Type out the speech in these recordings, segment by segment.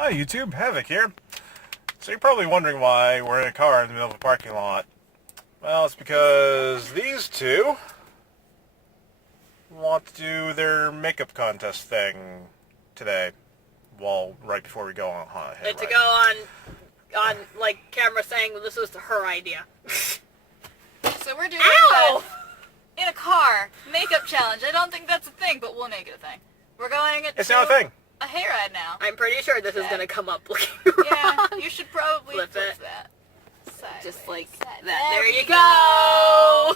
Hi YouTube, Havoc here. So you're probably wondering why we're in a car in the middle of a parking lot. Well, it's because these two want to do their makeup contest thing today. Well, right before we go on hayride. And to go on like camera saying this was her idea. So we're doing Ow! that in a car makeup challenge. I don't think that's a thing, but we'll make it a thing. We're going It's to not a thing. a hayride now. I'm pretty sure this is gonna come up looking Yeah, you should probably Flip flip it. that. Sideways. just like Side- that. There we you go.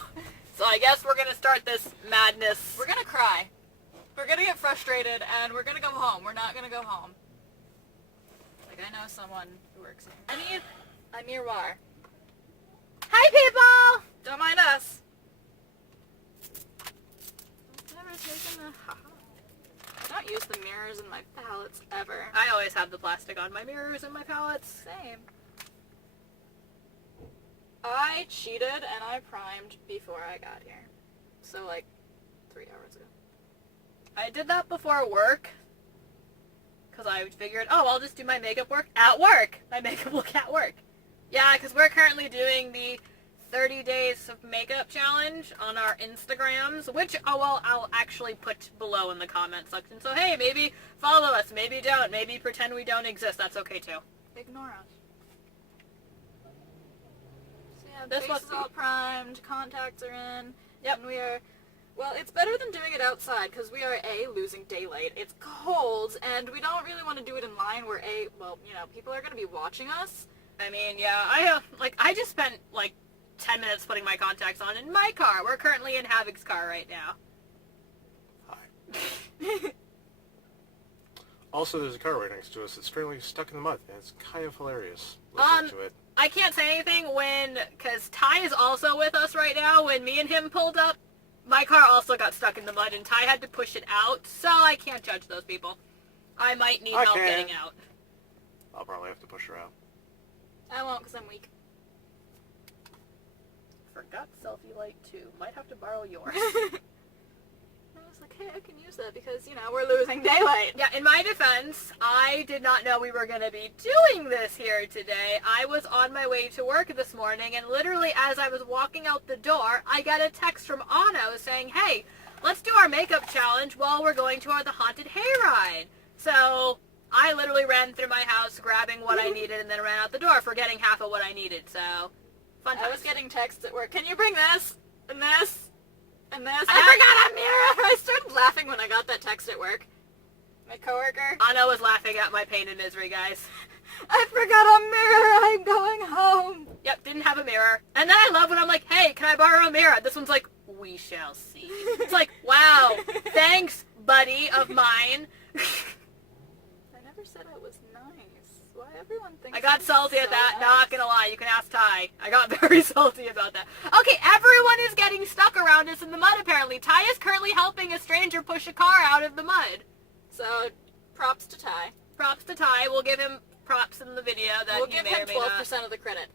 So I guess we're gonna start this madness. We're gonna cry. We're gonna get frustrated, and we're gonna go home. We're not gonna go home. Like, I know someone who works here. I need a miroir. Hi people! Don't mind us. I've never taken a... I don't use the mirrors in my palettes ever. I always have the plastic on my mirrors and my palettes. Same. I cheated and I primed before I got here. So like 3 hours ago. I did that before work. Because I figured, oh, I'll just do my makeup work at work. My makeup look at work. Yeah, because we're currently doing the 30 days of makeup challenge on our Instagrams, which, oh, well, I'll actually put below in the comment section. So, hey, maybe follow us, maybe don't, maybe pretend we don't exist. That's okay, too. Ignore us. So yeah, This this must is be- all primed, contacts are in. Yep. And we are... Well, it's better than doing it outside, because we are, A, losing daylight. It's cold, and we don't really want to do it in line where, A, well, you know, people are going to be watching us. I mean, yeah, I just spent, 10 minutes putting my contacts on in my car. We're currently in Havoc's car right now. Hi. Also, there's a car right next to us that's strangely stuck in the mud, and it's kind of hilarious listening to it. I can't say anything because Ty is also with us right now. When me and him pulled up, my car also got stuck in the mud, and Ty had to push it out, so I can't judge those people. I might need help getting out. I'll probably have to push her out. I won't, because I'm weak. Forgot selfie light too. Might have to borrow yours. I was like, hey, I can use that because, you know, we're losing daylight. Yeah, in my defense, I did not know we were going to be doing this here today. I was on my way to work this morning, and literally as I was walking out the door, I got a text from Ano saying, hey, let's do our makeup challenge while we're going to the haunted hayride. So I literally ran through my house grabbing what I needed and then ran out the door forgetting half of what I needed. So, fun times. I was getting texts at work. Can you bring this? And this? And this? I I forgot a mirror! I started laughing when I got that text at work. My coworker. Ano was laughing at my pain and misery, guys. I forgot a mirror! I'm going home! Yep, didn't have a mirror. And then I love when I'm like, hey, can I borrow a mirror? This one's like, we shall see. It's like, wow, thanks, buddy of mine. I never said I was nice. Why everyone thinks I got I'm salty so at that, nice. not gonna lie, you can ask Ty. I got very salty about that. Okay, everyone is getting stuck around us in the mud apparently. Ty is currently helping a stranger push a car out of the mud. So, props to Ty. Props to Ty, we'll give him props in the video that We'll he give may him or may not. 12% of the credit.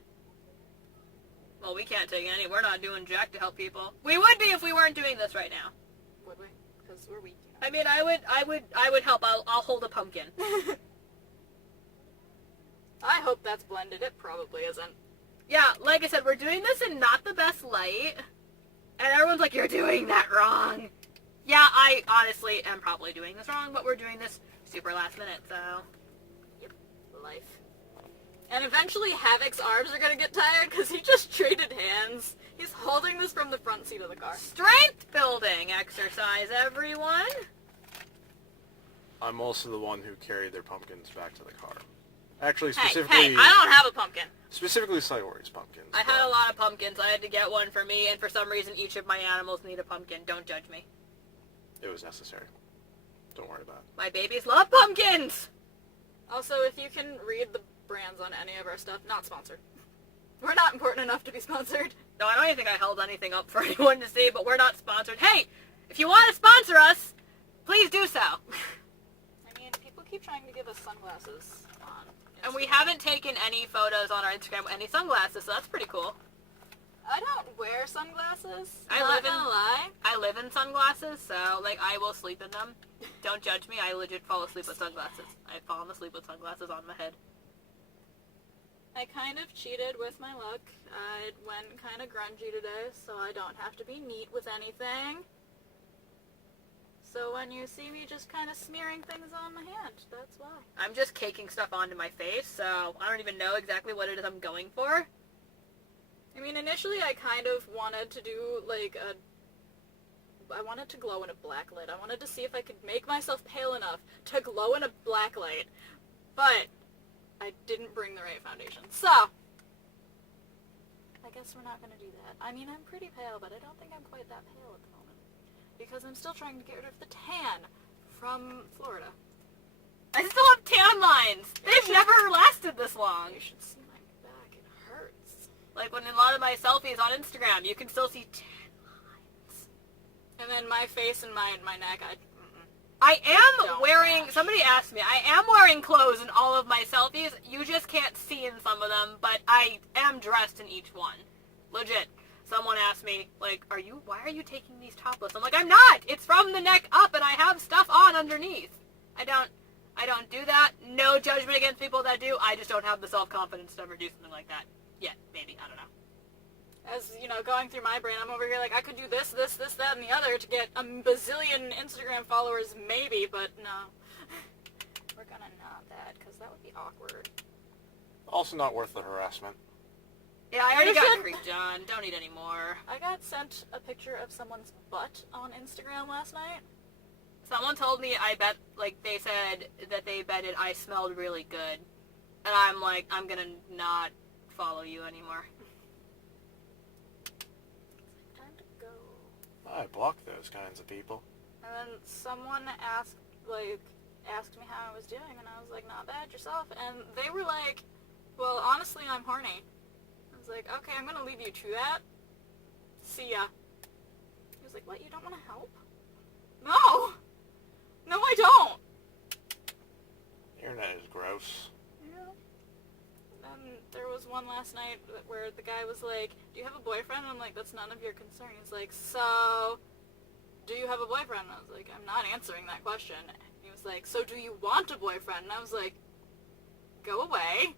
Well, we can't take any, we're not doing jack to help people. We would be if we weren't doing this right now. Would we? Because we're weak. I mean, I would help. I'll hold a pumpkin. I hope that's blended. It probably isn't. Yeah, like I said, we're doing this in not the best light. And everyone's like, you're doing that wrong. Yeah, I honestly am probably doing this wrong, but we're doing this super last minute, so. Yep. Life. And eventually Havoc's arms are gonna get tired because he just traded hands. He's holding this from the front seat of the car. Strength building exercise, everyone. I'm also the one who carried their pumpkins back to the car. Actually, Hey, specifically... I don't have a pumpkin. Specifically Siaori's pumpkins. I had a lot of pumpkins. I had to get one for me, and for some reason each of my animals need a pumpkin. Don't judge me. It was necessary. Don't worry about it. My babies love pumpkins! Also, if you can read the brands on any of our stuff, not sponsored. We're not important enough to be sponsored. No, I don't even think I held anything up for anyone to see, but we're not sponsored. Hey, if you want to sponsor us, please do so. I mean, people keep trying to give us sunglasses on Instagram. And we haven't taken any photos on our Instagram with any sunglasses, so that's pretty cool. I don't wear sunglasses. I Not gonna lie. I live in sunglasses, so, like, I will sleep in them. Don't judge me, I legit fall asleep with sunglasses. I've fallen asleep with sunglasses on my head. I kind of cheated with my look. I went kind of grungy today, so I don't have to be neat with anything. So when you see me just kind of smearing things on my hand, that's why. I'm just caking stuff onto my face, so I don't even know exactly what it is I'm going for. I mean, initially I kind of wanted to do, like, I wanted to glow in a black light. I wanted to see if I could make myself pale enough to glow in a black light. But I didn't bring the right foundation. So, I guess we're not going to do that. I mean, I'm pretty pale, but I don't think I'm quite that pale at the moment. Because I'm still trying to get rid of the tan from Florida. I still have tan lines! They've never lasted this long! You should see my back. It hurts. Like, when in a lot of my selfies on Instagram, you can still see tan lines. And then my face and my neck, I am Don't wearing, match. somebody asked me, I am wearing clothes in all of my selfies. You just can't see in some of them, but I am dressed in each one. Legit. Someone asked me, like, why are you taking these topless? I'm like, I'm not! It's from the neck up and I have stuff on underneath. I don't do that. No judgment against people that do. I just don't have the self-confidence to ever do something like that. Yet, maybe. I don't know. as, you know, going through my brain, I'm over here like, I could do this, that, and the other to get a bazillion Instagram followers, maybe, but no. We're gonna not that, because that would be awkward. Also not worth the harassment. Yeah, I already got Understood. creeped on. Don't need any more. I got sent a picture of someone's butt on Instagram last night. Someone told me they said that they betted I smelled really good. And I'm like, I'm gonna not follow you anymore. Time to go. I block those kinds of people. And then someone asked me how I was doing, and I was like, not bad, yourself. And they were like, well, honestly, I'm horny. I was like, okay, I'm gonna leave you to that. See ya. He was like, what, you don't want to help? No! No, I don't! The internet is gross. Yeah. And there was one last night where the guy was like, do you have a boyfriend? And I'm like, that's none of your concern. He's like, so, do you have a boyfriend? And I was like, I'm not answering that question. And he was like, so do you want a boyfriend? And I was like, go away.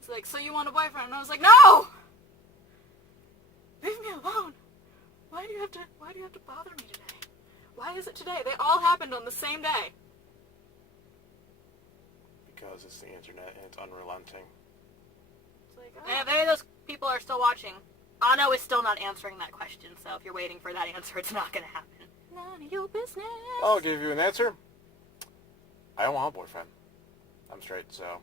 He's like, so you want a boyfriend? And I was like, no! Leave me alone. Why do you have to bother me today? Why is it today? They all happened on the same day. Because it's the internet and it's unrelenting. It's like, oh. Yeah, maybe those people are still watching. Ano is still not answering that question, so if you're waiting for that answer, it's not gonna happen. None of your business. I'll give you an answer. I don't want a boyfriend. I'm straight, so...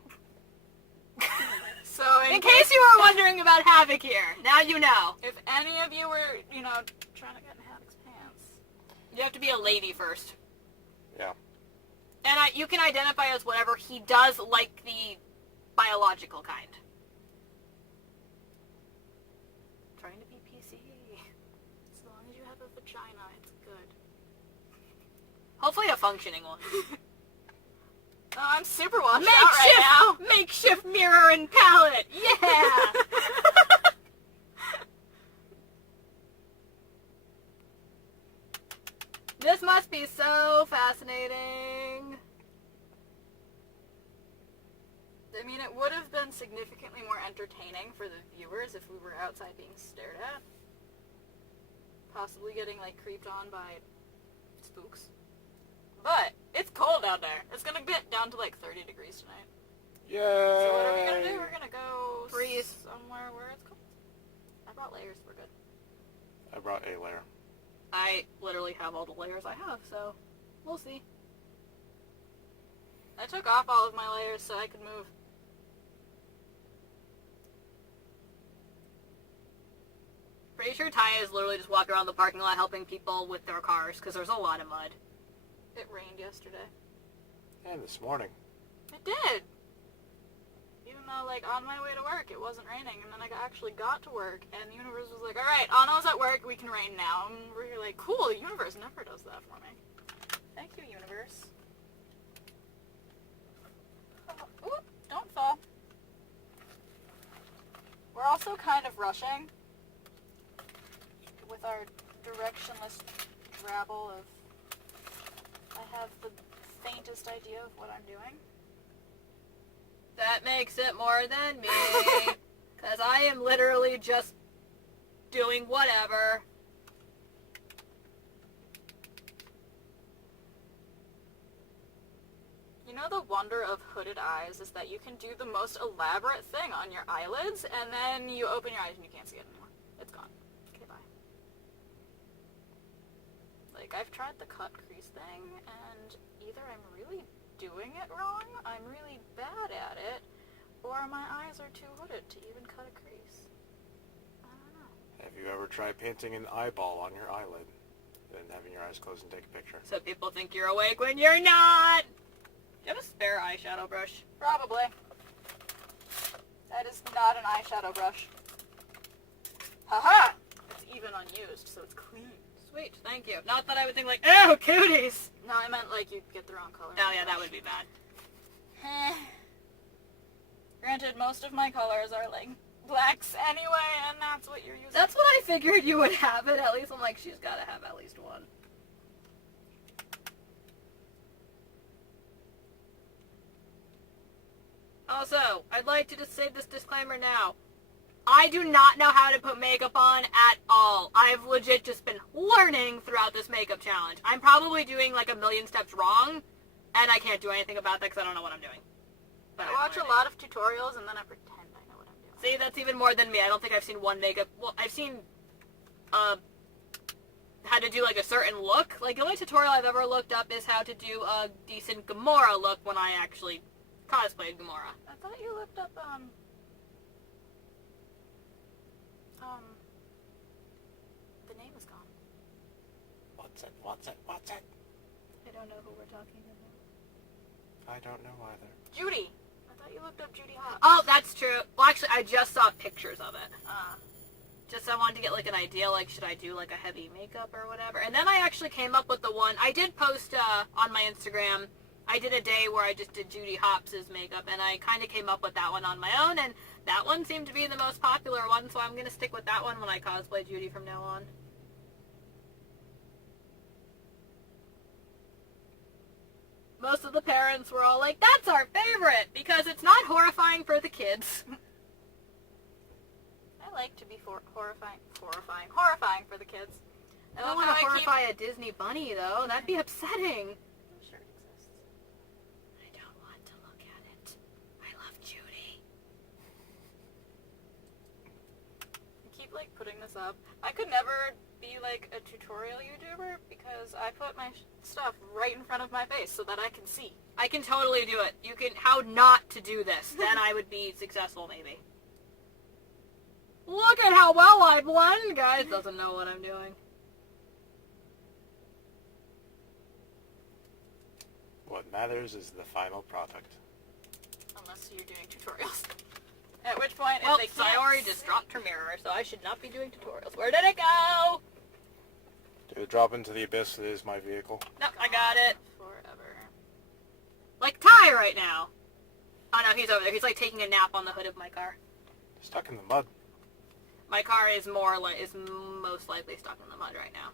So In case you were wondering about Havoc here, now you know. if any of you were, you know, trying to get in Havoc's pants. You have to be a lady first. Yeah. And you can identify as whatever he does, like the biological kind. Trying to be PC. As long as you have a vagina, it's good. Hopefully a functioning one. Oh, I'm super washed out right now. Makeshift mirror and palette! Yeah! This must be so fascinating. I mean, it would have been significantly more entertaining for the viewers if we were outside being stared at. Possibly getting, like, creeped on by spooks. But it's cold out there. It's gonna get down to, like, 30 degrees tonight. Yay! So what are we gonna do? We're gonna go Freeze. somewhere where it's cold. I brought layers. We're good. I brought a layer. I literally have all the layers I have, so we'll see. I took off all of my layers so I could move. Pretty sure Taya is literally just walking around the parking lot helping people with their cars, because there's a lot of mud. It rained yesterday. And this morning. It did! Even though, like, on my way to work, it wasn't raining, and then I actually got to work, and the universe was like, alright, Ano's at work, we can rain now. And we're like, cool, the universe never does that for me. Thank you, universe. Oh, oop, don't fall. We're also kind of rushing, with our directionless rabble of... I have the faintest idea of what I'm doing. That makes it more than me. Because I am literally just doing whatever. You know the wonder of hooded eyes is that you can do the most elaborate thing on your eyelids, and then you open your eyes and you can't see it anymore. It's gone. Okay, bye. Like, I've tried the cut crease thing, and either I'm really doing it wrong, I'm really bad at it, or my eyes are too hooded to even cut a crease. I don't know. Have you ever tried painting an eyeball on your eyelid, then having your eyes closed and take a picture? So people think you're awake when you're not! Do you have a spare eyeshadow brush? Probably. That is not an eyeshadow brush. Haha! It's even unused, so it's clean. Sweet, thank you. Not that I would think like, ew, cooties! No, I meant like you'd get the wrong color. Oh yeah, that would be bad. Granted, most of my colors are like blacks anyway, and that's what you're using. That's what I figured you would have it. At least I'm like, she's gotta have at least one. Also, I'd like to just say this disclaimer now. I do not know how to put makeup on at all. I've legit just been learning throughout this makeup challenge. I'm probably doing like a million steps wrong, and I can't do anything about that because I don't know what I'm doing. But I watch a lot of tutorials and then I pretend I know what I'm doing. See, that's even more than me. I don't think I've seen one makeup. Well, I've seen how to do like a certain look. Like the only tutorial I've ever looked up is how to do a decent Gamora look when I actually cosplayed Gamora. I thought you looked up, the name is gone. What's it? I don't know who we're talking about. I don't know either. Judy! I thought you looked up Judy Hopps. Oh, that's true. Well, actually, I just saw pictures of it. Ah. Just I wanted to get like an idea, like should I do like a heavy makeup or whatever. And then I actually came up with the one. I did post on my Instagram. I did a day where I just did Judy Hopps' makeup, and I kind of came up with that one on my own, and that one seemed to be the most popular one, so I'm going to stick with that one when I cosplay Judy from now on. Most of the parents were all like, that's our favorite, because it's not horrifying for the kids. I like to be horrifying for the kids. I don't want to horrify a Disney bunny, though. That'd be upsetting. I'm sure it exists. I don't want to look at it. I love Judy. I keep, like, putting this up. I could never be, like, a tutorial YouTuber because I put my stuff right in front of my face so that I can see. I can totally do it. You can, how not to do this. Then I would be successful, maybe. Look at how well I blend! Guys doesn't know what I'm doing. What matters is the final product. Unless you're doing tutorials. At which point, Well, if they can't Siaori just dropped her mirror, so I should not be doing tutorials. Where did it go? Did it drop into the abyss that is my vehicle? No, I got it. Forever. Like Ty right now. Oh no, he's over there. He's like taking a nap on the hood of my car. Stuck in the mud. My car is most likely stuck in the mud right now.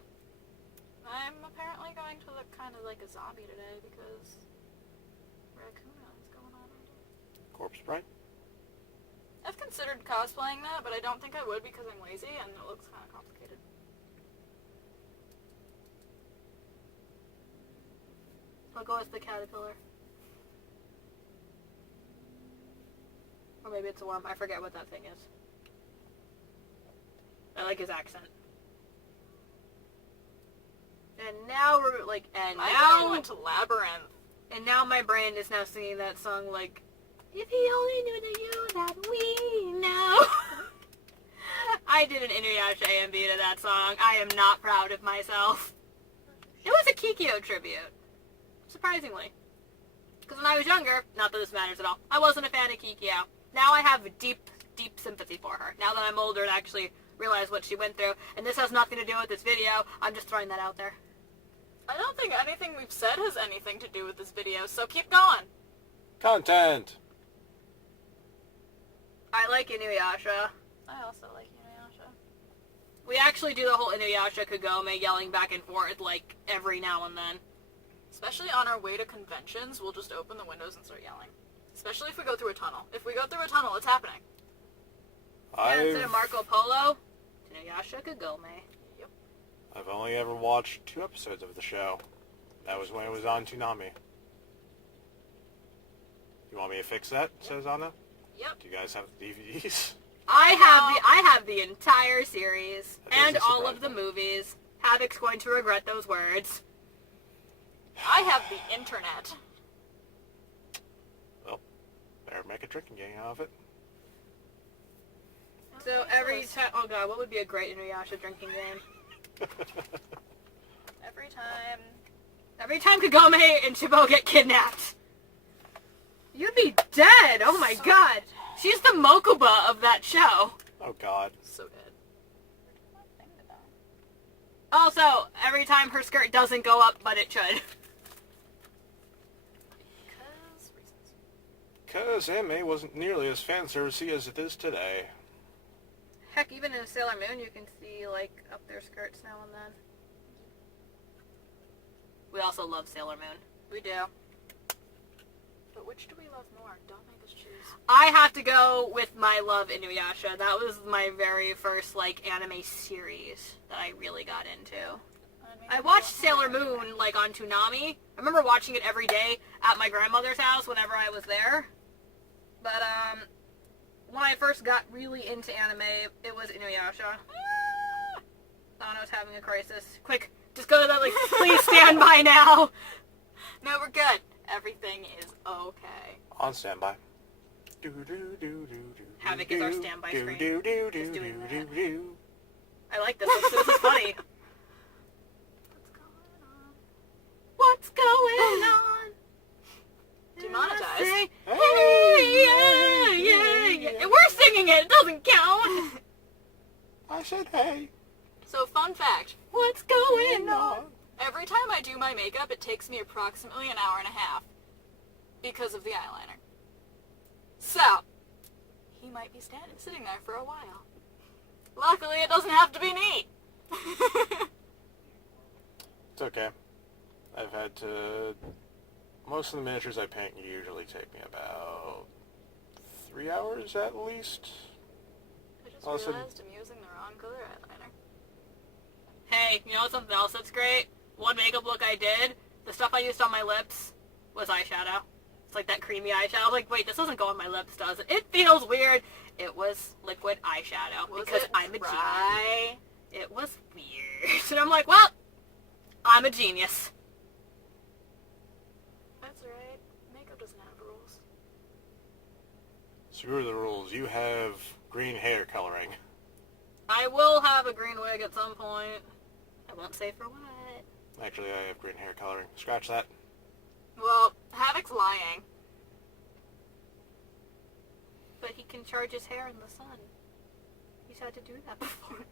I'm apparently going to look kind of like a zombie today because Raccoon is going on right here. Corpse bride? I've considered cosplaying that, but I don't think I would because I'm lazy and it looks kind of complicated. I'll go as the caterpillar. Or maybe it's a worm. I forget what that thing is. I like his accent. And now we're like, and I now went to Labyrinth. And now my brain is now singing that song like, if he only knew the you that we know. I did an Inuyasha AMV to that song. I am not proud of myself. It was a Kikyo tribute. Surprisingly. Because when I was younger, not that this matters at all, I wasn't a fan of Kikyo. Now I have deep, deep sympathy for her. Now that I'm older and actually realize what she went through. And this has nothing to do with this video. I'm just throwing that out there. I don't think anything we've said has anything to do with this video, so keep going. Content! I like Inuyasha. I also like Inuyasha. We actually do the whole Inuyasha Kagome yelling back and forth, like, every now and then. Especially on our way to conventions, we'll just open the windows and start yelling. Especially if we go through a tunnel. If we go through a tunnel, it's happening. Yeah, instead of Marco Polo, Inuyasha Kagome. Yep. I've only ever watched 2 episodes of the show. That was when it was on Toonami. You want me to fix that, says Anna? Yep. Do you guys have the DVDs? I have the entire series That and doesn't all surprise of the me. movies. Havoc's going to regret those words. I have the internet. Well, better make a drinking game out of it. So every time, oh god, what would be a great Inuyasha drinking game? Every time Kagome and Chibo get kidnapped. You'd be dead! Oh my god! She's the Mokuba of that show. Oh god. So dead. Also, every time her skirt doesn't go up, but it should. Because reasons. Because anime wasn't nearly as fan-servicey as it is today. Heck, even in Sailor Moon, you can see, like, up their skirts now and then. We also love Sailor Moon. We do. But which do we love more? Don't make us choose. I have to go with my love Inuyasha. That was my very first, like, anime series that I really got into. I watched Sailor Moon, like, on Toonami. I remember watching it every day at my grandmother's house whenever I was there. But, when I first got really into anime, it was Inuyasha. Ano's having a crisis. Quick, just go to that, like, please stand by now. No, we're good. Everything is okay. On standby. Havoc is our standby screen. Just doing that. I like this. This is funny. What's going What's on? going on? Demonetized. Hey, yeah, yeah, yeah. We're singing it. It doesn't count. I said hey. So, fun fact. What's going on? Every time I do my makeup, it takes me approximately an hour and a half. Because of the eyeliner. So, he might be sitting there for a while. Luckily, it doesn't have to be neat. It's okay. I've had to... Most of the miniatures I paint usually take me about 3 hours at least. I just Also- realized I'm using the wrong color eyeliner. Hey, you know something else that's great? One makeup look I did, the stuff I used on my lips was eyeshadow. It's like that creamy eyeshadow. I was like, wait, this doesn't go on my lips, does it? It feels weird. It was liquid eyeshadow because I'm a genius. It was weird. And I'm like, well, I'm a genius. That's right. Makeup doesn't have rules. Screw the rules. You have green hair coloring. I will have a green wig at some point. I won't say for what. Actually, I have green hair coloring. Scratch that. Well, Havoc's lying. But he can charge his hair in the sun. He's had to do that before.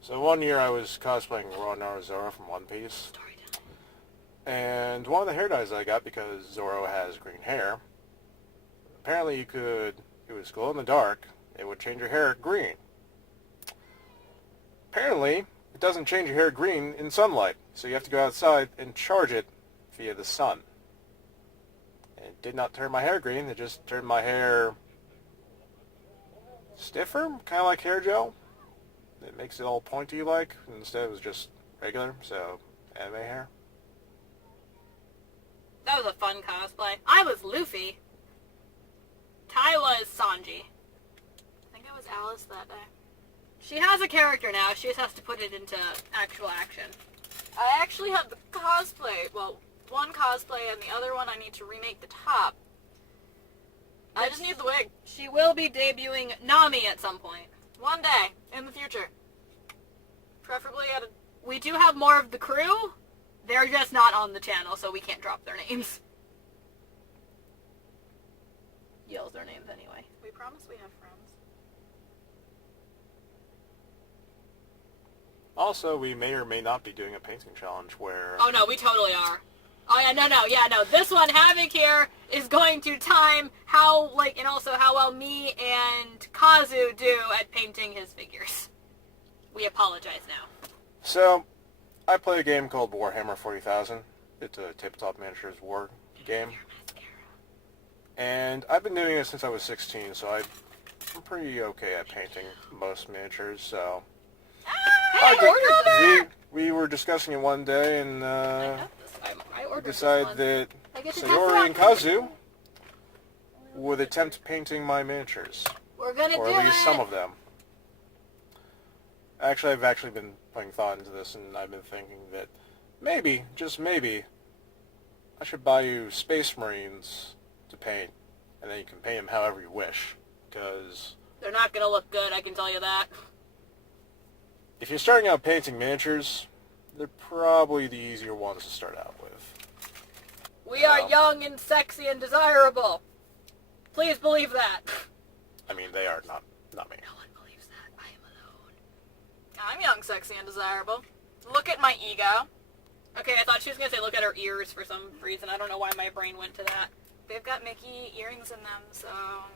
So one year I was cosplaying Roronoa Zoro from One Piece. And one of the hair dyes I got, because Zoro has green hair, apparently you could, it was glow in the dark, it would change your hair green. Apparently, it doesn't change your hair green in sunlight, so you have to go outside and charge it via the sun. And it did not turn my hair green, it just turned my hair stiffer, kind of like hair gel. It makes it all pointy like, instead it was just regular, so anime hair. That was a fun cosplay. I was Luffy. Ty was Sanji. I think it was Alice that day. She has a character now. She just has to put it into actual action. I actually have the cosplay. Well, one cosplay and the other one I need to remake the top. I just need the wig. She will be debuting Nami at some point. One day in the future. Preferably at a... We do have more of the crew. They're just not on the channel, so we can't drop their names. Yells their names anyway. We promise we have friends. Also, we may or may not be doing a painting challenge where... Oh no, we totally are. Oh yeah, no. This one, Havoc here, is going to time how, and also how well me and Kazu do at painting his figures. We apologize now. So, I play a game called Warhammer 40,000. It's a tabletop miniatures war game. And I've been doing it since I was 16, so I'm pretty okay at painting most miniatures, so... We were discussing it one day, and we decided that Siaori and Kazu would attempt painting my miniatures. We're gonna do it! Or at least some of them. Actually, I've actually been putting thought into this, and I've been thinking that maybe, just maybe, I should buy you Space Marines to paint, and then you can paint them however you wish, because... They're not gonna look good, I can tell you that. If you're starting out painting miniatures, they're probably the easier ones to start out with. We are young and sexy and desirable. Please believe that. I mean, they are, not me. No one believes that. I am alone. I'm young, sexy, and desirable. Look at my ego. Okay, I thought she was going to say look at her ears for some reason. I don't know why my brain went to that. They've got Mickey earrings in them, so,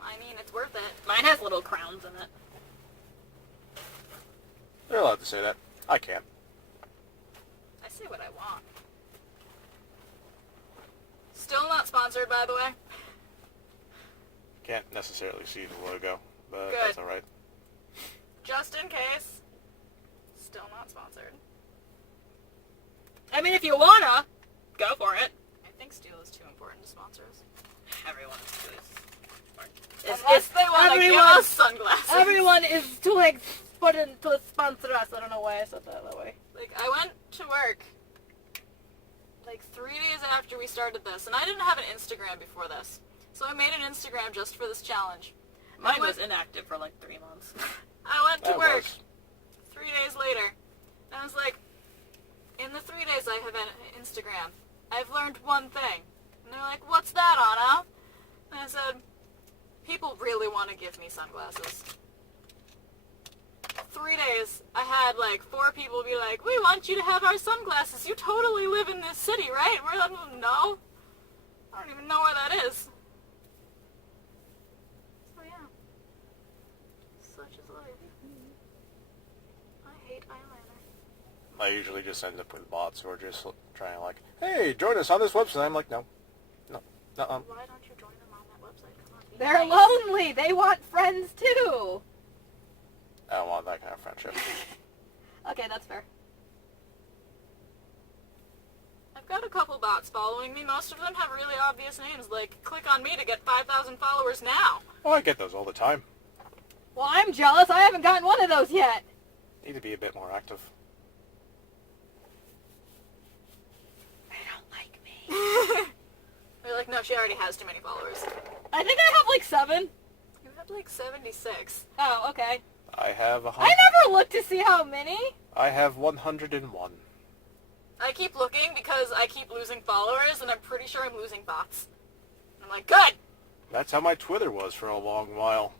I mean, it's worth it. Mine has little crowns in it. They're allowed to say that. I can't. I say what I want. Still not sponsored, by the way. Can't necessarily see the logo, but Good. that's alright. Just in case. Still not sponsored. I mean, if you wanna, go for it. I think steel is too important to sponsor us. Everyone is too. Unless they want to give us sunglasses. Everyone is too important to sponsor us. I don't know why I said that way. Like, I went to work, 3 days after we started this, and I didn't have an Instagram before this. So I made an Instagram just for this challenge. Mine was inactive for 3 months. I went to That work was. 3 days later, and I was like, in the 3 days I have an Instagram, I've learned one thing. And they're like, what's that, Ano? And I said, people really want to give me sunglasses. 3 days, I had 4 people be like, we want you to have our sunglasses. You totally live in this city, right? We're like, no. I don't even know where that is. So yeah. Such is life. I hate eyeliner. I usually just end up with bots who are just trying hey, join us on this website. I'm like, no. Why don't you join them on that website? Come on, be They're nice. lonely. They want friends too. I don't want that kind of friendship. Okay, that's fair. I've got a couple bots following me. Most of them have really obvious names, like, click on me to get 5,000 followers now. Oh, I get those all the time. Well, I'm jealous. I haven't gotten one of those yet. Need to be a bit more active. They don't like me. They're like, no, she already has too many followers. I think I have 7. You have 76. Oh, okay. I have I never looked to see how many. I have 101. I keep looking because I keep losing followers, and I'm pretty sure I'm losing bots. And I'm like, good! That's how my Twitter was for a long while.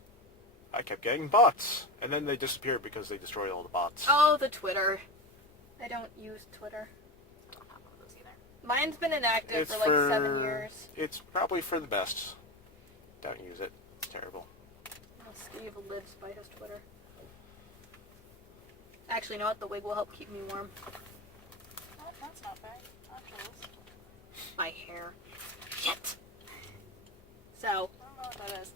I kept getting bots, and then they disappeared because they destroyed all the bots. Oh, the Twitter. I don't use Twitter. I don't have one of those either. Mine's been inactive It's for 7 years. It's probably for the best. Don't use it. It's terrible. Steve lives by his Twitter. Actually, you know what? The wig will help keep me warm. Oh, that's not fair. I'm jealous. My hair. Shit. So, I don't know what that is.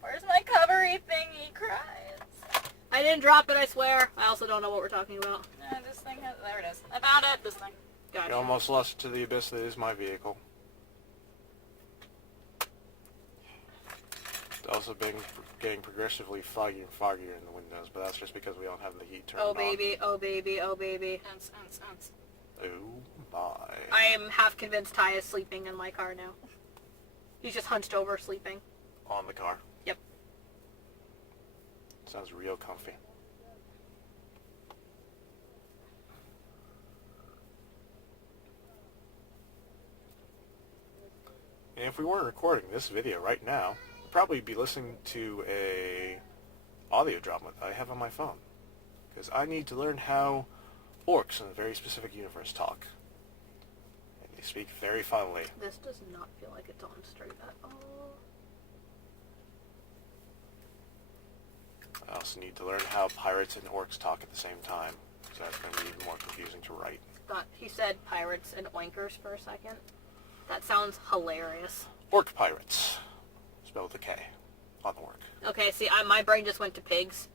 Where's my covery thingy, cries? I didn't drop it, I swear. I also don't know what we're talking about. This thing has... There it is. I found it. This thing. Gotcha. You almost lost it to the abyss that is my vehicle. It's also been getting progressively foggier and foggier in the windows, but that's just because we don't have the heat turned on. Oh baby, oh baby, oh baby. Ents. Oh my. I am half convinced Ty is sleeping in my car now. He's just hunched over sleeping. On the car. Yep. Sounds real comfy. And if we weren't recording this video right now, we'd probably be listening to a audio drama that I have on my phone. Because I need to learn how orcs in a very specific universe talk. And you speak very fondly. This does not feel like it's on straight at all. I also need to learn how pirates and orcs talk at the same time, so that's going to be even more confusing to write. Thought he said pirates and oinkers for a second. That sounds hilarious. Orc pirates. Spelled with a K on the work. Okay, see, my brain just went to pigs.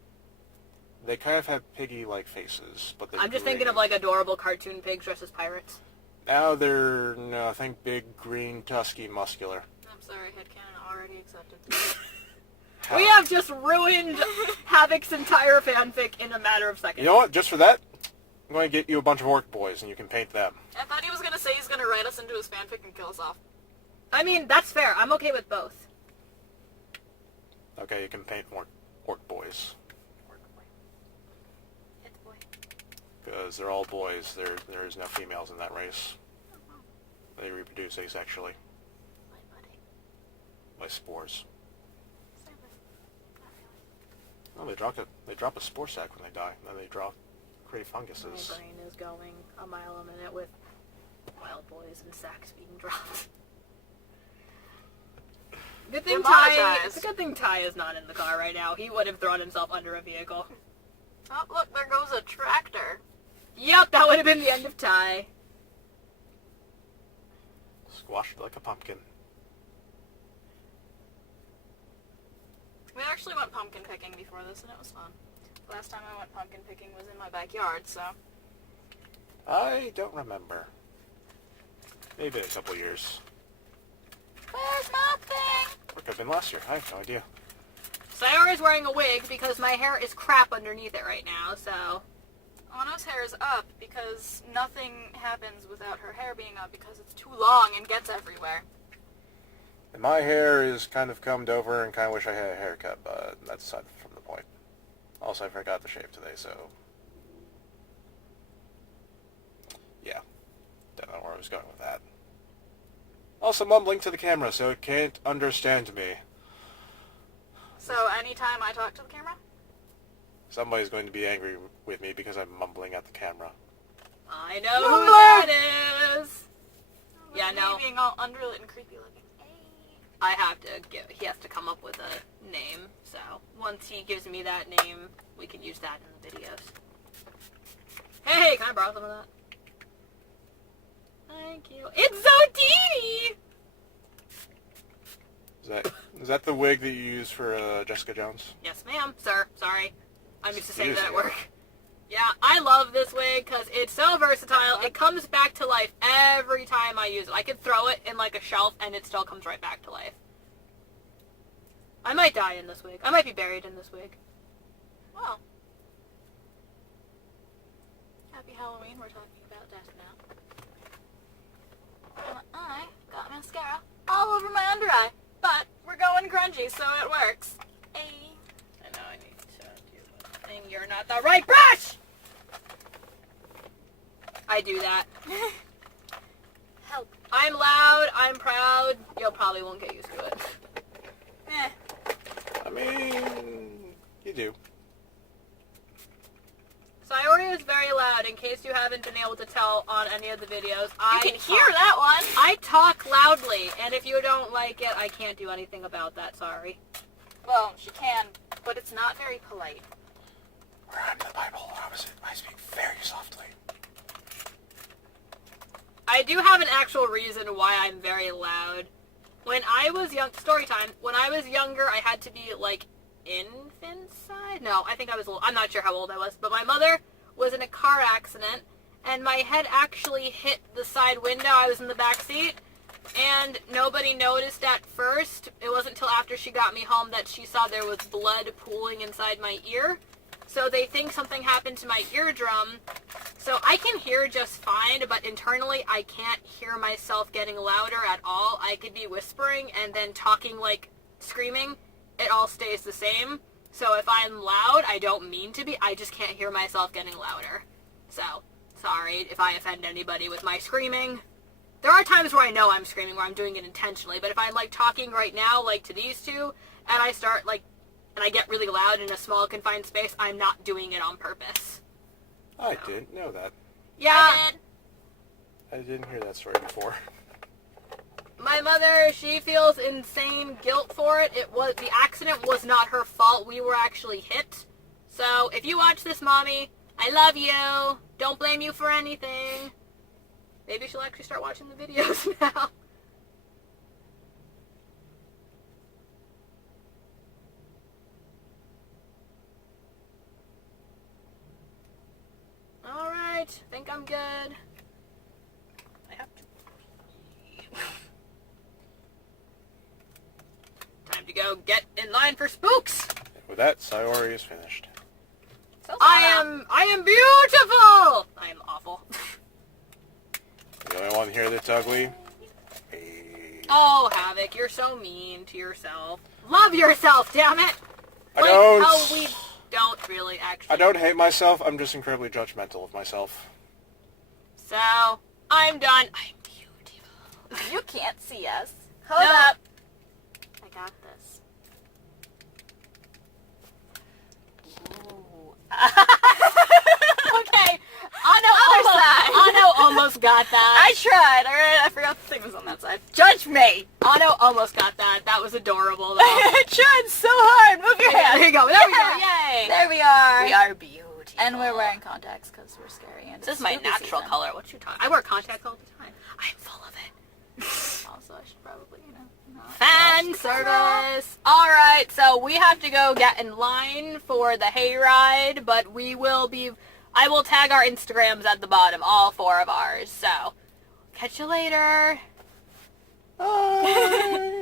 They kind of have piggy-like faces, but they're I'm just green. thinking of, like, adorable cartoon pigs dressed as pirates. Now they're, no, I think big, green, tusky, muscular. I'm sorry, headcanon already accepted. We have just ruined Havoc's entire fanfic in a matter of seconds. You know what? Just for that, I'm going to get you a bunch of orc boys, and you can paint them. I thought he was going to say he's going to write us into his fanfic and kill us off. I mean, that's fair. I'm okay with both. Okay, you can paint more orc boys. It's boy. Because they're all boys. There is no females in that race. They reproduce asexually My buddy. by spores. Same thing. Not really. Oh, they drop a spore sac when they die. And then they create My funguses. brain is going a mile a minute with wild boys and sacks being dropped. Good thing Demonetized. It's a good thing Ty is not in the car right now. He would have thrown himself under a vehicle. Oh, look, there goes a tractor. Yep, that would have been the end of Ty. Squashed like a pumpkin. We actually went pumpkin picking before this, and it was fun. Last time I went pumpkin picking was in my backyard, so... I don't remember. Maybe in a couple years. Where's my thing? Or could have been last year. I have no idea. Sayori's wearing a wig because my hair is crap underneath it right now, so... Ano's hair is up because nothing happens without her hair being up because it's too long and gets everywhere. And my hair is kind of combed over and kind of wish I had a haircut, but that's aside from the point. Also, I forgot to shave today, so... yeah. Don't know where I was going with that. Also mumbling to the camera, so it can't understand me. So anytime I talk to the camera? Somebody's going to be angry with me because I'm mumbling at the camera. I know who that is! Yeah, Look at no. me being all underlit and creepy looking. I have to he has to come up with a name, so once he gives me that name, we can use that in the videos. Hey, can I borrow some of that? Thank you. It's Zodini! Is that the wig that you use for Jessica Jones? Yes, ma'am. Sir, sorry. I'm used to saying Excuse that at you. work. Yeah, I love this wig because it's so versatile. It comes back to life every time I use it. I could throw it in like a shelf and it still comes right back to life. I might die in this wig. I might be buried in this wig. Well. Happy Halloween, we're talking about death now. And I got mascara all over my under eye. But we're going grungy, so it works. Ay. I know I need to do the thing. You're not the right brush! I do that. Help. I'm loud, I'm proud. You probably won't get used to it. Eh. I mean, you do. Sayori is very loud, in case you haven't been able to tell on any of the videos. You can hear that one. I talk loudly, and if you don't like it, I can't do anything about that, sorry. Well, she can, but it's not very polite. Where I'm the Bible opposite, I speak very softly. I do have an actual reason why I'm very loud. When I was young, story time, when I was younger, I had to be, like, infanticide? No, I think I was I'm not sure how old I was, but my mother was in a car accident, and my head actually hit the side window. I was in the back seat, and nobody noticed at first. It wasn't until after she got me home that she saw there was blood pooling inside my ear. So they think something happened to my eardrum. So I can hear just fine, but internally I can't hear myself getting louder at all. I could be whispering and then talking like screaming. It all stays the same. So if I'm loud, I don't mean to be. I just can't hear myself getting louder. So, sorry if I offend anybody with my screaming. There are times where I know I'm screaming, where I'm doing it intentionally. But if I'm, like, talking right now, like to these two, and I start, like, and I get really loud in a small, confined space, I'm not doing it on purpose. I didn't know that. Yeah. I did. I didn't hear that story before. My mother, she feels insane guilt for it. The accident was not her fault. We were actually hit. So, if you watch this, Mommy, I love you. Don't blame you for anything. Maybe she'll actually start watching the videos now. Alright, think I'm good. I have to... Time to go get in line for spooks! With that, Siaori is finished. I am beautiful! I am awful. The only one here that's ugly? Hey. Oh, Havoc, you're so mean to yourself. Love yourself, damn it! I don't... How we don't really actually... I don't hate myself, I'm just incredibly judgmental of myself. So, I'm done. I'm beautiful. You can't see us. Hold up. I got this. Ooh. Okay, Ano almost got that. I tried, alright? I forgot the thing was on that side. Judge me! Ano almost got that. That was adorable, though. I tried so hard! Move your Yeah, hand! there you go. There we go. Yay! There we are! We are beautiful. And we're wearing contacts because we're scary. And This is my spooky natural season. color. What you talking? I wear contacts all the time. I'm full of it. Also, I should probably, not Fan service. All right, so we have to go get in line for the hayride, but I will tag our Instagrams at the bottom, all 4 of ours. So, catch you later. Bye.